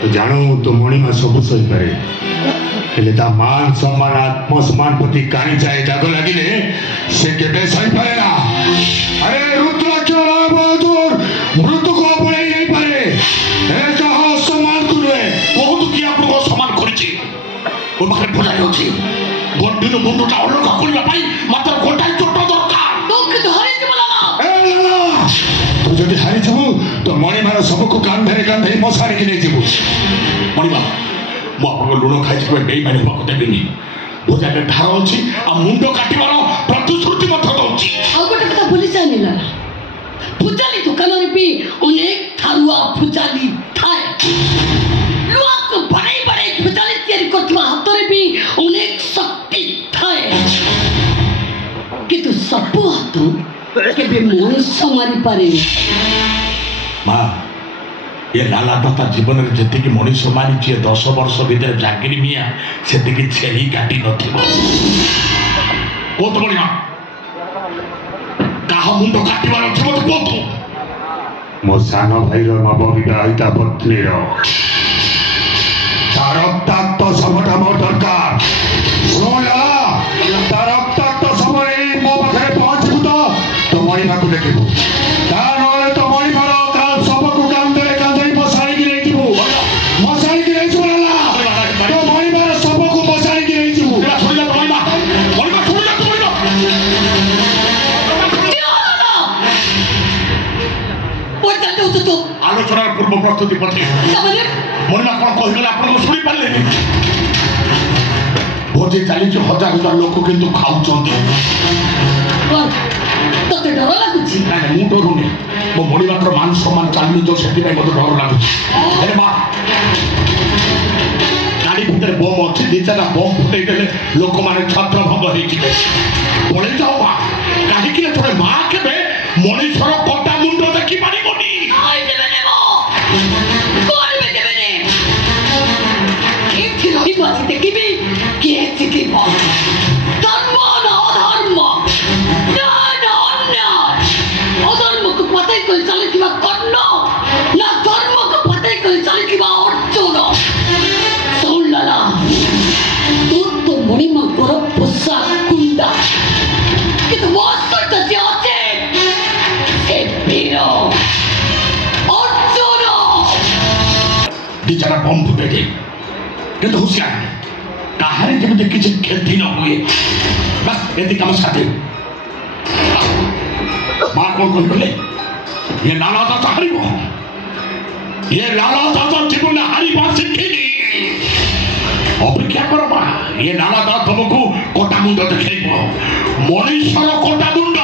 तो जानो तो मणिमा सब सही पारे हेले ता मान सम्मान आत्मसम्मान प्रति कानी चाहे जागो लागिले से केबे सही पारे ना। अरे रुद्राक्ष राय बहादुर मृत्यु को पड़े नहीं पारे ए जहां सम्मान करे बहुत कि आपन को सम्मान करछि ओ बारे बुझाई होछि बंडी नो मुंडटा अलग करबा पाई मात्र गोटाई चोट दरकार दुख धरि दिबला ए लाला तू जदि हारि जबु तो मणिमार सबको कांधे मसारी कि नहीं जबु मणिमा मो आपन लुण खाइ छिबे बेई माने होको देबिनी बुझा के धार अछि आ मुंडो काटिबार प्रतिश्रुति मत दउछि आ गोटे कथा भूली जानिला पुजाली दुकान रे भी अनेक थारुआ पुजाली थाए लुआ को बड़े बड़े पुजाली तैयारी करथिबा हाथ रे भी अनेक शक्ति थाए किंतु सब हाथ केबे मनुष्य मारी पारे मां ये लाला दाता जीवन में जति की मनुष्य मारी 10 वर्ष भीतर जागिरी मिया से छेली काटी नथिबो बहुत बढ़िया कहा मुंडो काटिबार थिबो तो बोलतो मो सानो भाई रो नव विवाहिता पत्नी रो तारक तो सबटा मोर दरकार सुनला तारक तो समय मो पाखे पहुंचबु तो मणिमा को देखिबो ता नले तो मणिमा रो का सबको कांधे मसाई की नहीं जीवो मसाई की नहीं जीवो तो मणिमा रो सबको मसाई की नहीं जीवो सुन जा मणिमा मणिमा सुन जा तो आलोचना पूर्व प्रस्तुति पथे मणिमा कौन कहला आपन को सुनी पाले भोजे चाली जो हजार हजार लोक किंतु खाउचंदी तते डर लागुची ना मु डरुनी मो मणिमात्र मान सम्मान चालू जो सेति में मते डर लागुची अरे मां गाड़ी भीतर बम अछि दिचाला बम फुटै देले लोक माने छत्र भंग हेछि पळे जाओ बा काहे कि तोरे मां केबे मणिसर कटा मुंडो देखि पारिबोनी आइ देबे नेबो कोन बे देबे ने एक रही बात देखिबी के स्थिति बा धर्म ना अधर्म ना अन्याय अधर्म को पते कोई चले किबा कर्ण ना धर्म को पते कोई चले किबा अर्जुन सुन लाला तू तो मणिमा पर पुसा कुंडा कि तो वास्तव त जाते ए पीरो अर्जुन दिचारा बम फुटे दे कि तो होशियार कहारे जब देख किसी खेती न हुए बस यदि काम साथे मां कौन बोले ये लाला दाता हारिबो ये लाला दाता जीवन हारिबा शिखिनी अपेक्षा करो बा ये लाला दाता तुमको कोटा मुंड देखेइबो मनुष्यर कोटा मुंड